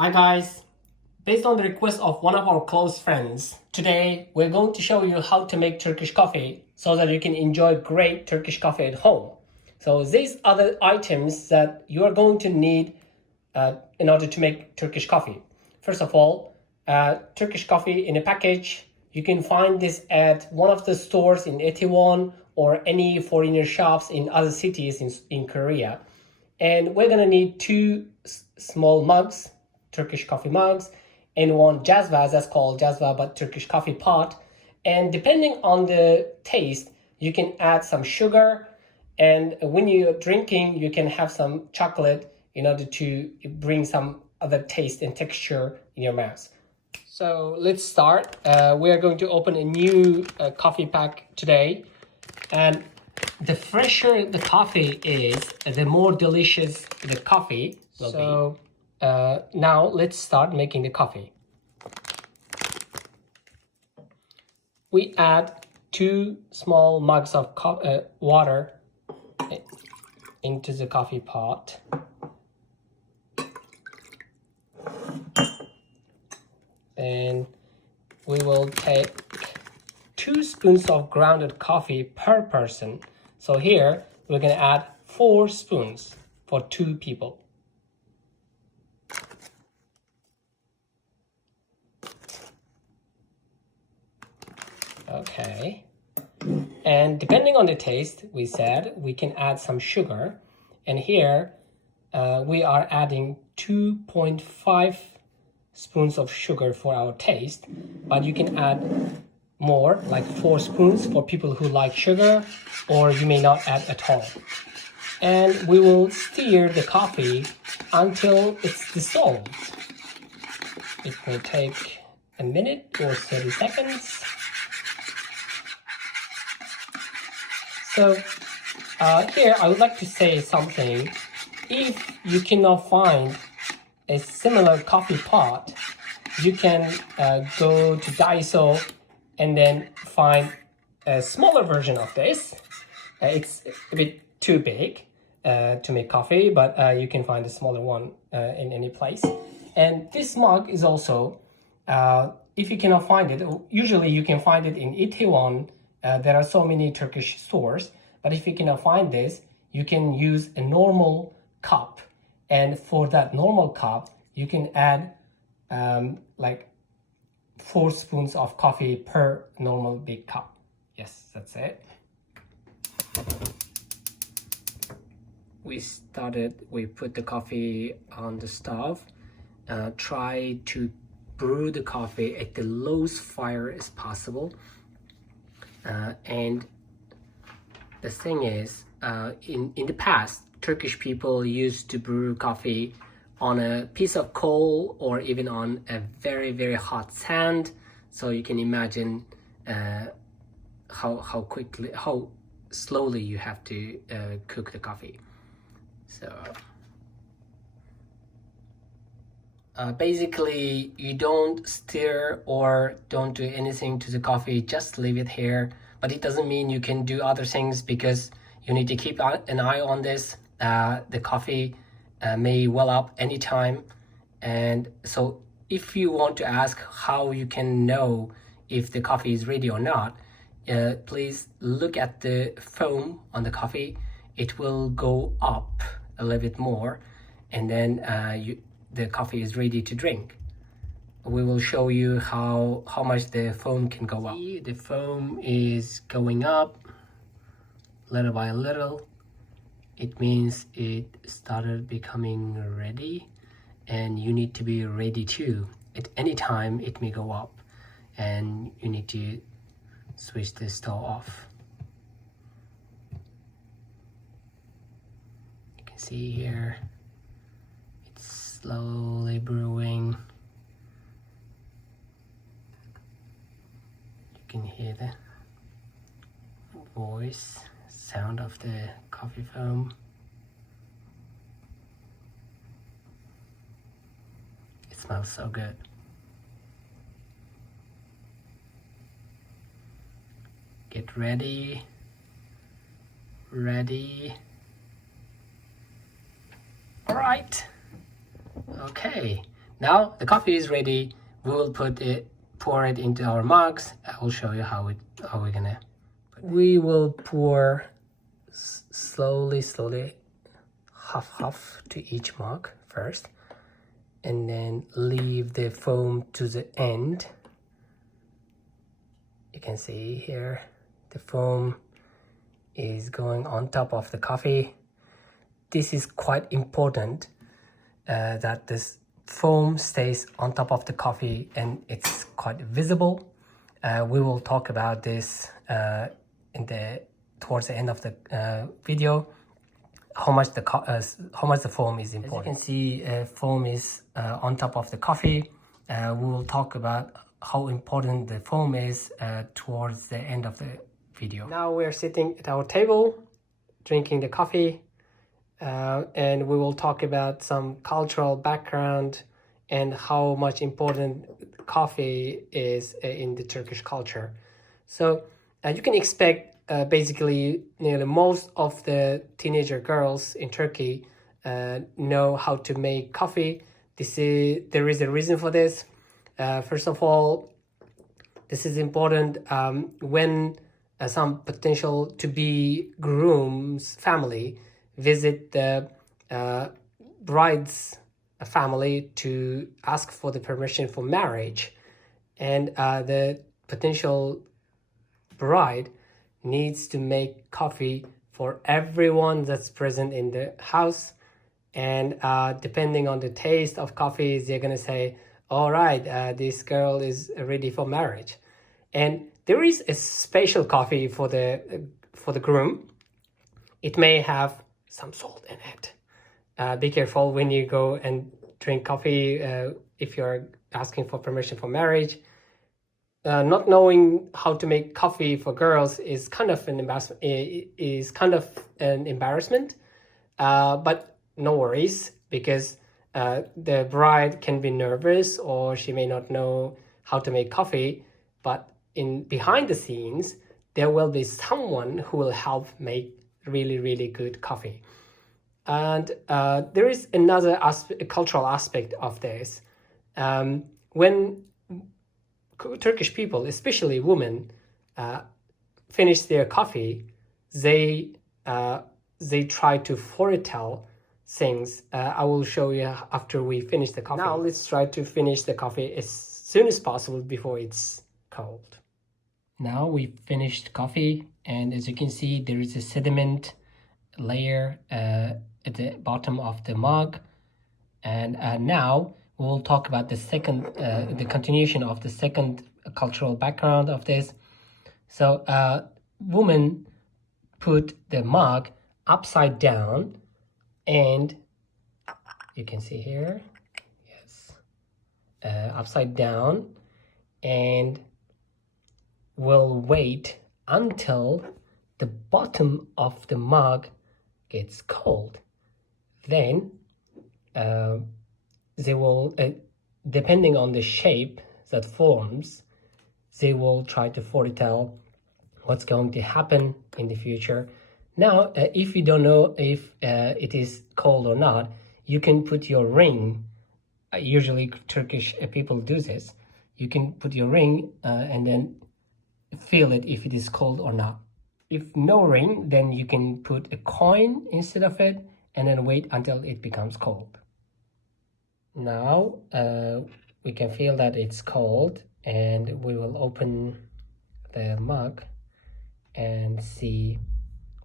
Hi guys, based on the request of one of our close friends, today we're going to show you how to make Turkish coffee so that you can enjoy great Turkish coffee at home. So these are the items that you are going to need in order to make Turkish coffee. First of all, Turkish coffee in a package. You can find this at one of the stores in Itaewon or any foreigner shops in other cities in Korea. And we're gonna need two small mugs, Turkish coffee mugs, and one jazva, that's called jazva but Turkish coffee pot. And depending on the taste, you can add some sugar, and when you're drinking, you can have some chocolate in order to bring some other taste and texture in your mouth. So let's start. We are going to open a new coffee pack today, and the fresher the coffee is, the more delicious the coffee will be. So now let's start making the coffee. We add 2 small mugs of water into the coffee pot. And we will take 2 spoons of grounded coffee per person. So here we're going to add 4 spoons for 2 people. Okay. And depending on the taste, we said we can add some sugar. And here we are adding 2.5 spoons of sugar for our taste, but you can add more, like 4 spoons for people who like sugar, or you may not add at all. And we will stir the coffee until it's dissolved. It may take a minute or 30 seconds. So here I would like to say something. If you cannot find a similar coffee pot, you can go to Daiso and then find a smaller version of this. It's a bit too big to make coffee, but you can find a smaller one in any place. And this mug is also, if you cannot find it, usually you can find it in Itaewon. There are so many Turkish stores, but if you cannot find this, you can use a normal cup. And for that normal cup, you can add like 4 spoons of coffee per normal big cup. Yes, that's it. We put the coffee on the stove. Try to brew the coffee at the lowest fire as possible. And the thing is, in the past, Turkish people used to brew coffee on a piece of coal or even on a very, very hot sand. So you can imagine how slowly you have to cook the coffee. So basically, you don't stir or don't do anything to the coffee, just leave it here. But it doesn't mean you can do other things, because you need to keep an eye on this. The coffee may well up anytime. And so if you want to ask how you can know if the coffee is ready or not, please look at the foam on the coffee. It will go up a little bit more, and then the coffee is ready to drink. We will show you how much the foam can go up. See, the foam is going up little by little. It means it started becoming ready, and you need to be ready too. At any time it may go up, and you need to switch the stove off. You can see here it's slowly brewing. You can hear the sound of the coffee foam. It smells so good. Get ready. All right. Okay, Now the coffee is ready. We will pour it into our mugs. I will show you how we're gonna. We will pour slowly, half to each mug first, and then leave the foam to the end. You can see here the foam is going on top of the coffee. This is quite important that this foam stays on top of the coffee and it's quite visible. We will talk about this towards the end of the video, how much the foam is important. As you can see, foam is on top of the coffee. We will talk about how important the foam is towards the end of the video. Now we're sitting at our table drinking the coffee, and we will talk about some cultural background and how much important coffee is in the Turkish culture. So you can expect basically nearly most of the teenager girls in Turkey know how to make coffee. There is a reason for this. First of all, this is important when some potential to-be groom's family visit the bride's family to ask for the permission for marriage, and the potential bride needs to make coffee for everyone that's present in the house. And depending on the taste of coffees, they're gonna say, all right, this girl is ready for marriage. And there is a special coffee for the groom. It may have some salt in it. Be careful when you go and drink coffee if you're asking for permission for marriage. Not knowing how to make coffee for girls is kind of an embarrassment. But no worries, because the bride can be nervous or she may not know how to make coffee. But behind the scenes, there will be someone who will help make really, really good coffee. And there is another cultural aspect of this. When Turkish people, especially women, finish their coffee, they try to foretell things. I will show you after we finish the coffee. Now let's try to finish the coffee as soon as possible before it's cold. Now we've finished coffee, and as you can see, there is a sediment layer at the bottom of the mug. And now we'll talk about the continuation of the second cultural background of this. So women put the mug upside down, and you can see here, yes, upside down, and will wait until the bottom of the mug gets cold. Then they will, depending on the shape that forms, they will try to foretell what's going to happen in the future. Now, if you don't know if it is cold or not, you can put your ring. Usually Turkish people do this. You can put your ring and then feel it if it is cold or not. If no ring, then you can put a coin instead of it and then wait until it becomes cold. Now we can feel that it's cold, and we will open the mug and see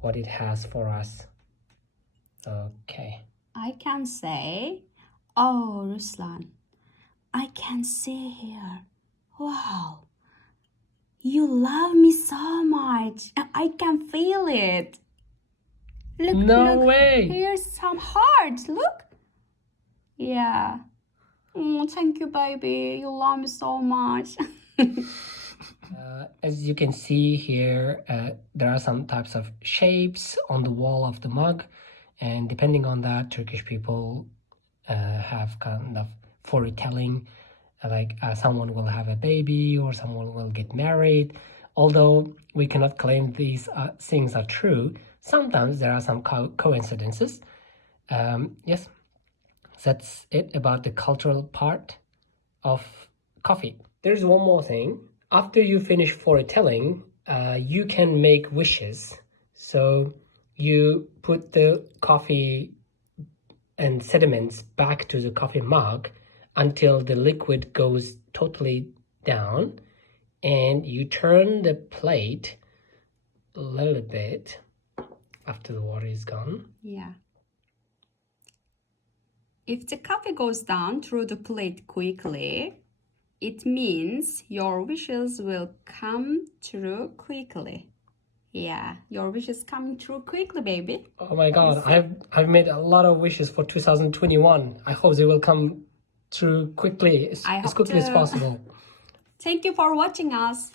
what it has for us. Okay. I can say, oh, Ruslan, I can see here. Wow. You love me so much. I can feel it. Look, No look. way. Here's some hearts. Look. Yeah. Oh, thank you, baby. You love me so much. As you can see here, there are some types of shapes on the wall of the mug, and depending on that, Turkish people have kind of foretelling, like someone will have a baby or someone will get married. Although we cannot claim these things are true, sometimes there are some coincidences. Yes. that's it about the cultural part of coffee. There's one more thing. After you finish foretelling, you can make wishes. So you put the coffee and sediments back to the coffee mug until the liquid goes totally down, and you turn the plate a little bit after the water is gone. Yeah. If the coffee goes down through the plate quickly, it means your wishes will come true quickly. Yeah, your wishes coming true quickly, baby. Oh my god, I've made a lot of wishes for 2021. I hope they will come true quickly, as I hope quickly as too. possible. Thank you for watching us.